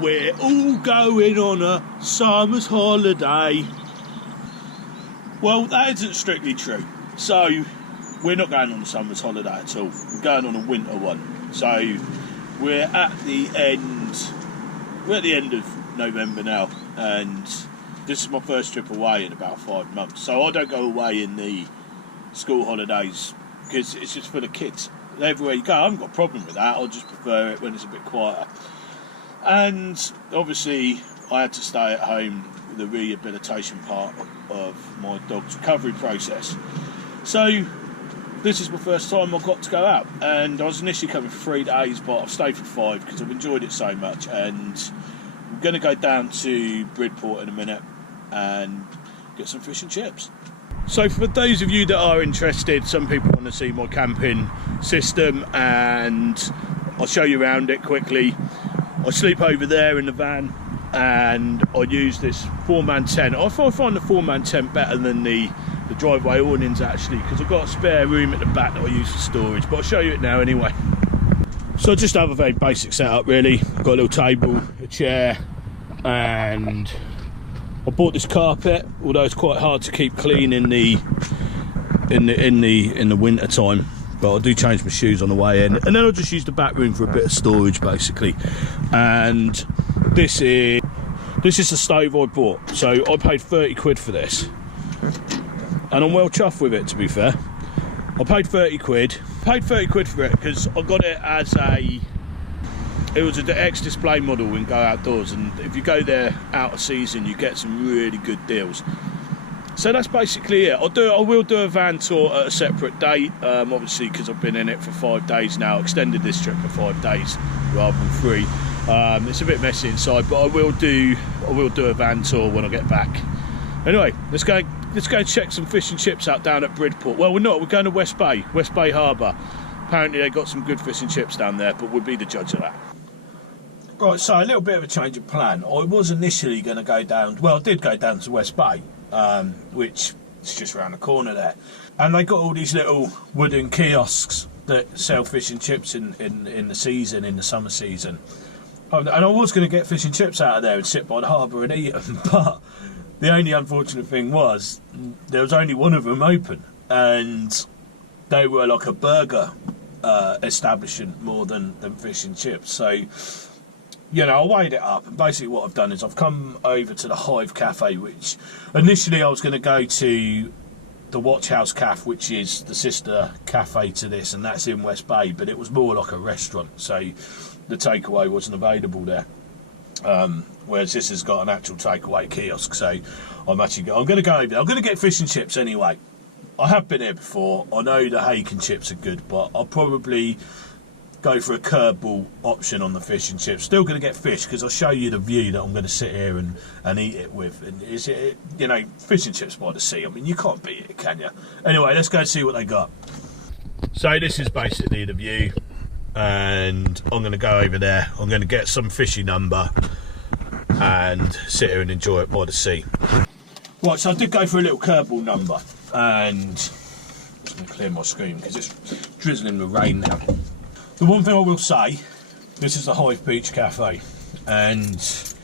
we're all going on a summer's holiday. Well, that isn't strictly true. So, we're not going on a summer's holiday at all. We're going on a winter one. So, we're at the end of November now, and this is my first trip away in about 5 months. So I don't go away in the school holidays because it's just for the kids. Everywhere you go, I haven't got a problem with that. I just prefer it when it's a bit quieter. And obviously, I had to stay at home with the rehabilitation part of my dog's recovery process. So this is my first time I got to go out, and I was initially coming for 3 days, but I've stayed for 5 because I've enjoyed it so much. And I'm going to go down to Bridport in a minute and get some fish and chips. So for those of you that are interested, some people want to see my camping system, and I'll show you around it quickly. I sleep over there in the van, and I use this 4-man tent. I find the 4-man tent better than the driveway awnings actually, because I've got a spare room at the back that I use for storage, but I'll show you it now anyway. So I just have a very basic setup really. I've got a little table, a chair, and I bought this carpet, although it's quite hard to keep clean in the winter time. But I do change my shoes on the way in, and then I'll just use the back room for a bit of storage basically. And this is the stove I bought. So I paid 30 quid for this, and I'm well chuffed with it, to be fair. I paid 30 quid. Paid 30 quid for it because I got it as it was an ex-display model in Go Outdoors, and if you go there out of season, you get some really good deals. So that's basically it. I will do a van tour at a separate date, obviously because I've been in it for 5 days now. Extended this trip for 5 days rather than 3. It's a bit messy inside, but I will do a van tour when I get back. Anyway, let's go and check some fish and chips out down at Bridport. Well, we're not. We're going to West Bay Harbour. Apparently they got some good fish and chips down there, but we'll be the judge of that. Right, so a little bit of a change of plan. I was initially going to go down. Well, I did go down to West Bay. Which is just around the corner there, and they got all these little wooden kiosks that sell fish and chips in the summer season, and I was going to get fish and chips out of there and sit by the harbour and eat them, but the only unfortunate thing was there was only one of them open, and they were like a burger establishment more than fish and chips. So you know, I weighed it up, and basically what I've done is I've come over to the Hive Cafe, which initially I was going to go to the Watch House Cafe, which is the sister cafe to this, and that's in West Bay, but it was more like a restaurant, so the takeaway wasn't available there. Whereas this has got an actual takeaway kiosk, so I'm going to go over there. I'm going to get fish and chips anyway. I have been here before. I know the Hake and chips are good, but I'll probably go for a curveball option on the fish and chips. Still going to get fish because I'll show you the view that I'm going to sit here and eat it with. And is it, you know, fish and chips by the sea. I mean, you can't beat it, can you? Anyway, let's go and see what they got. So this is basically the view, and I'm going to go over there. I'm going to get some fishy number and sit here and enjoy it by the sea. Right, so I did go for a little curveball number, and I'm just going to clear my screen because it's drizzling with rain now. The one thing I will say, this is the Hive Beach Cafe, and it's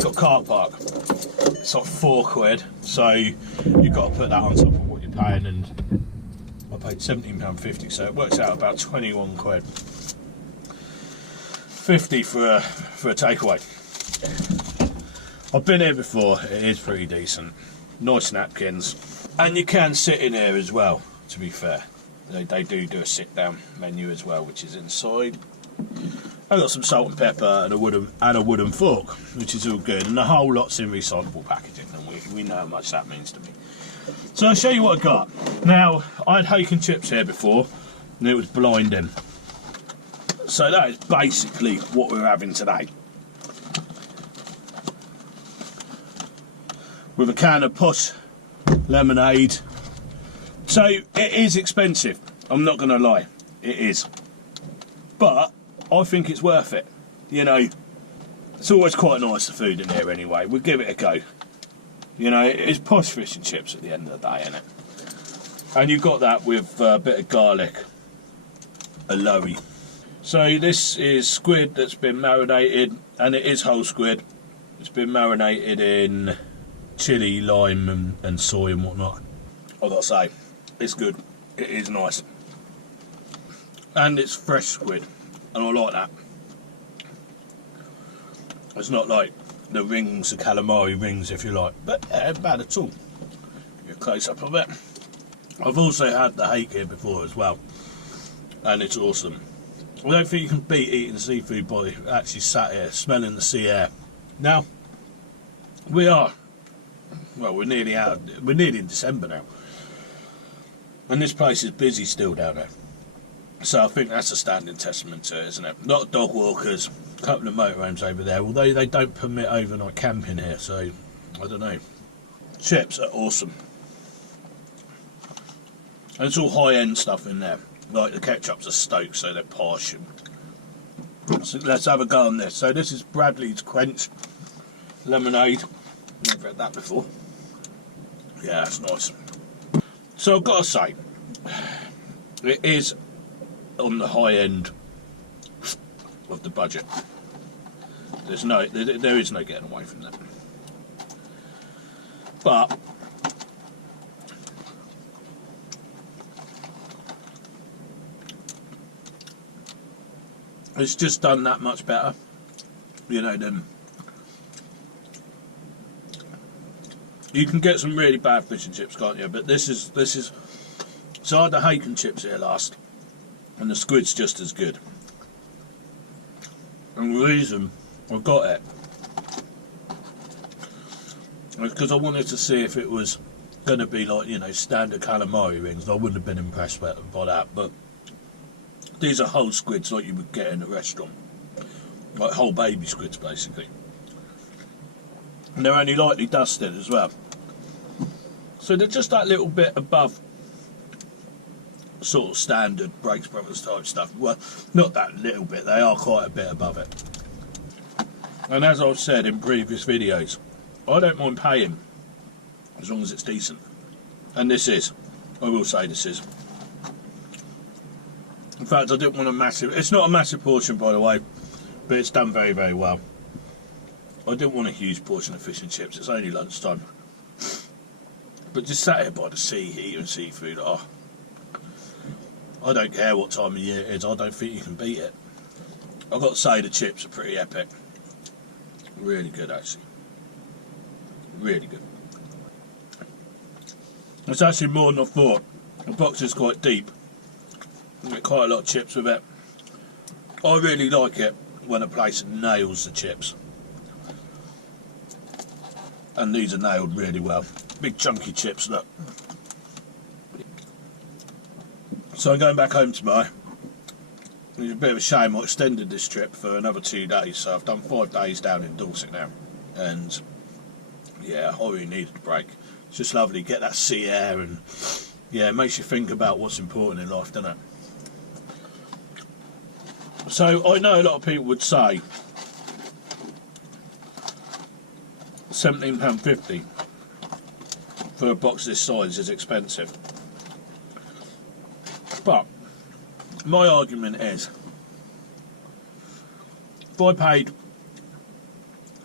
got car park. It's like 4 quid, so you've got to put that on top of what you're paying, and I paid £17.50, so it works out about 21 quid. 50 for a takeaway. I've been here before, it is pretty decent. Nice napkins, and you can sit in here as well, to be fair. They do a sit-down menu as well, which is inside. I've got some salt and pepper and a wooden fork, which is all good, and the whole lot's in recyclable packaging, and we know how much that means to me. So I'll show you what I got. Now, I had Hake and chips here before, and it was blinding. So that is basically what we're having today. With a can of Puss lemonade. So it is expensive, I'm not going to lie, it is. But I think it's worth it. You know, it's always quite nice, the food in here anyway. We'll give it a go. You know, it's posh fish and chips at the end of the day, isn't it? And you've got that with a bit of garlic, a lorry. So this is squid that's been marinated, and it is whole squid. It's been marinated in chilli, lime and soy and whatnot. I've got to say, it's good. It is nice. And it's fresh squid, and I like that. It's not like the rings, the calamari rings, if you like, but bad at all. Get a close up of it. I've also had the hake here before as well, and it's awesome. I don't think you can beat eating seafood by actually sat here smelling the sea air. Now, we're nearly in December now, and this place is busy still down there. So I think that's a standing testament to it, isn't it? A lot of dog walkers, a couple of motorhomes over there, although they don't permit overnight camping here, so I don't know. Chips are awesome. And it's all high-end stuff in there. Like the ketchups are Stokes, so they're posh. So let's have a go on this. So this is Bradley's Quench lemonade. Never had that before. Yeah, that's nice. So I've got to say, it is on the high end of the budget. There is no getting away from that. But it's just done that much better, you know. Then you can get some really bad fish and chips, can't you? But this is. So I had the hake and chips here last, and the squid's just as good. And the reason I got it was because I wanted to see if it was going to be like, you know, standard calamari rings. I wouldn't have been impressed by that, but these are whole squids like you would get in a restaurant, like whole baby squids basically. And they're only lightly dusted as well, so they're just that little bit above sort of standard Breaks Brothers type stuff. Well, not that little bit, they are quite a bit above it. And as I've said in previous videos, I don't mind paying as long as it's decent. And this is, I will say this is. In fact, I didn't want a massive, it's not a massive portion by the way, but it's done very, very well. I didn't want a huge portion of fish and chips, it's only lunchtime. But just sat here by the sea eating seafood, oh, I don't care what time of year it is, I don't think you can beat it. I've got to say the chips are pretty epic. Really good actually. Really good. It's actually more than I thought. The box is quite deep. You get quite a lot of chips with it. I really like it when a place nails the chips. And these are nailed really well. Big chunky chips, look. So I'm going back home tomorrow. It's a bit of a shame I extended this trip for another 2 days, so I've done 5 days down in Dorset now. And yeah, I really needed a break. It's just lovely, get that sea air, and yeah, it makes you think about what's important in life, doesn't it? So I know a lot of people would say £17.50 for a box this size is expensive. But my argument is, if I paid,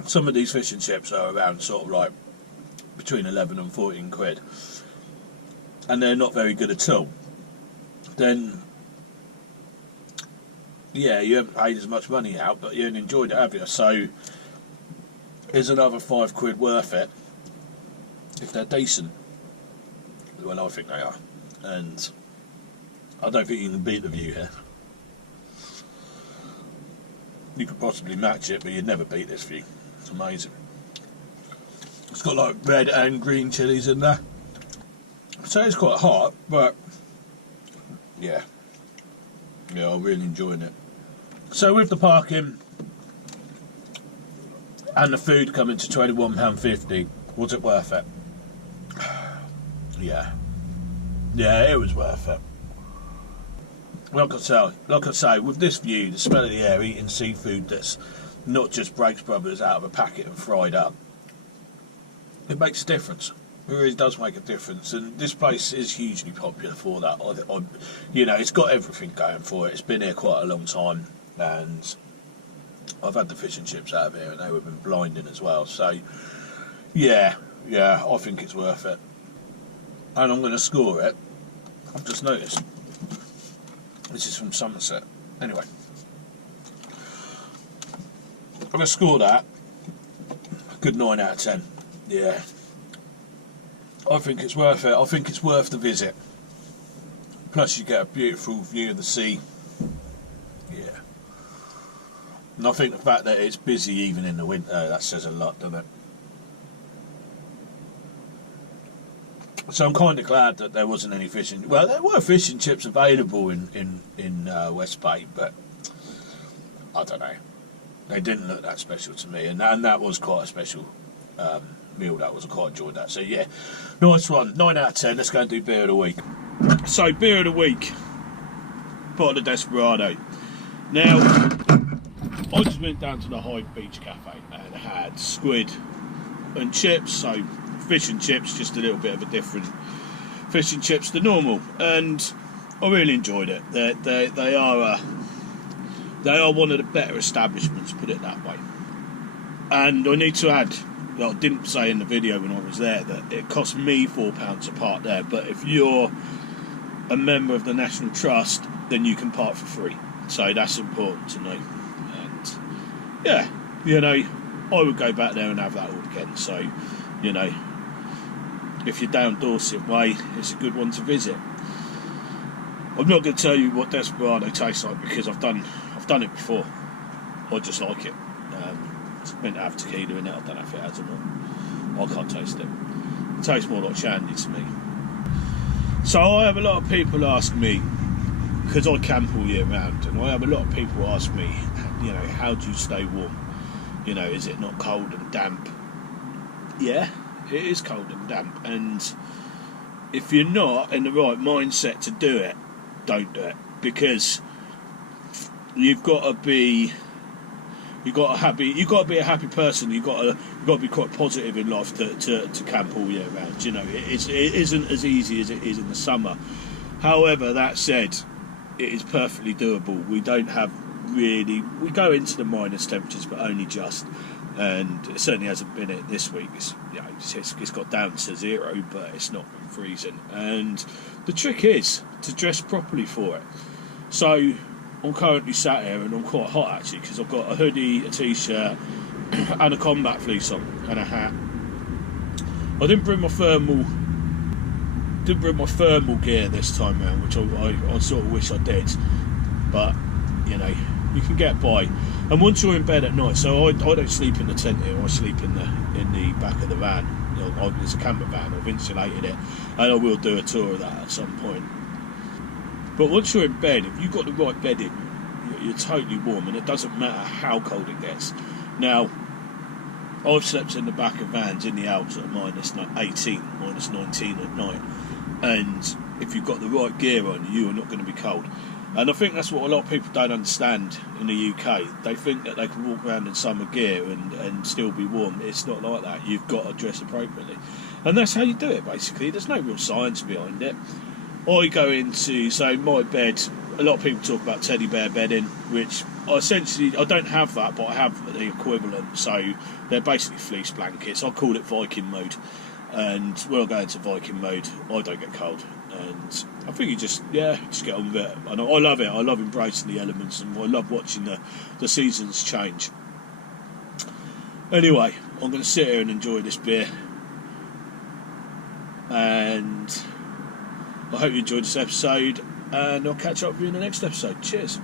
some of these fish and chips are around sort of like between 11 and 14 quid, and they're not very good at all, then yeah, you haven't paid as much money out, but you haven't enjoyed it, have you? So is another 5 quid worth it if they're decent? Well, I think they are, and I don't think you can beat the view here. You could possibly match it, but you'd never beat this view. It's amazing. It's got like red and green chilies in there, so it's quite hot, but yeah, I'm really enjoying it. So with the parking and the food coming to £21.50, was it worth it? Yeah, it was worth it. Like I say, with this view, the smell of the air, eating seafood that's not just Breaks Brothers out of a packet and fried up, it makes a difference. It really does make a difference, and this place is hugely popular for that. You know, it's got everything going for it. It's been here quite a long time, and I've had the fish and chips out of here, and they have been blinding as well. So, yeah, I think it's worth it, and I'm going to score it. I've just noticed this is from Somerset. Anyway, I'm going to score that a good 9 out of 10. Yeah. I think it's worth it. I think it's worth the visit. Plus you get a beautiful view of the sea. Yeah. And I think the fact that it's busy even in the winter, that says a lot, doesn't it? So I'm kind of glad that there wasn't any fish and... Well, there were fish and chips available in West Bay, but I don't know. They didn't look that special to me, and that was quite a special meal. That was, I quite enjoyed that. So yeah, nice one. 9 out of 10. Let's go and do beer of the week. So beer of the week, bottle of Desperado. Now I just went down to the Hive Beach Cafe and had squid and chips. So fish and chips, just a little bit of a different fish and chips than normal, and I really enjoyed it. They are one of the better establishments, put it that way. And I need to add, well, I didn't say in the video when I was there that it cost me £4 to park there, but if you're a member of the National Trust, then you can park for free. So that's important to know. And yeah, you know, I would go back there and have that all again. So, you know, if you're down Dorset Way, it's a good one to visit. I'm not going to tell you what Desperado tastes like because I've done it before. I just like it. It's meant to have tequila in it. I don't know if it has or not. I can't taste it. It tastes more like shandy to me. So I have a lot of people ask me, because I camp all year round, and I have a lot of people ask me, you know, how do you stay warm? You know, is it not cold and damp? Yeah, it is cold and damp, and if you're not in the right mindset to do it, don't do it, because you've got to be a happy person. You've got to be quite positive in life to camp all year round. You know, it isn't as easy as it is in the summer. However, that said, it is perfectly doable. We go into the minus temperatures, but only just. And it certainly hasn't been it this week. It's got down to 0, but it's not been freezing. And the trick is to dress properly for it. So I'm currently sat here and I'm quite hot actually, because I've got a hoodie, a t-shirt and a combat fleece on and a hat. I didn't bring my thermal gear this time round, which I sort of wish I did, but you know, you can get by. And once you're in bed at night, so I don't sleep in the tent here, I sleep in the back of the van. You know, it's a camper van, I've insulated it, and I will do a tour of that at some point. But once you're in bed, if you've got the right bedding, you're totally warm, and it doesn't matter how cold it gets. Now, I've slept in the back of vans in the Alps at minus 18, minus 19 at night, and if you've got the right gear on, you are not going to be cold. And I think that's what a lot of people don't understand in the UK. They think that they can walk around in summer gear and still be warm. It's not like that. You've got to dress appropriately. And that's how you do it, basically. There's no real science behind it. I go into, so my bed, a lot of people talk about teddy bear bedding, which I don't have that, but I have the equivalent. So they're basically fleece blankets. I call it Viking mode. And when I go into Viking mode, I don't get cold. And I think you just get on with it. And I love it. I love embracing the elements, and I love watching the seasons change. Anyway, I'm going to sit here and enjoy this beer. And I hope you enjoyed this episode, and I'll catch up with you in the next episode. Cheers.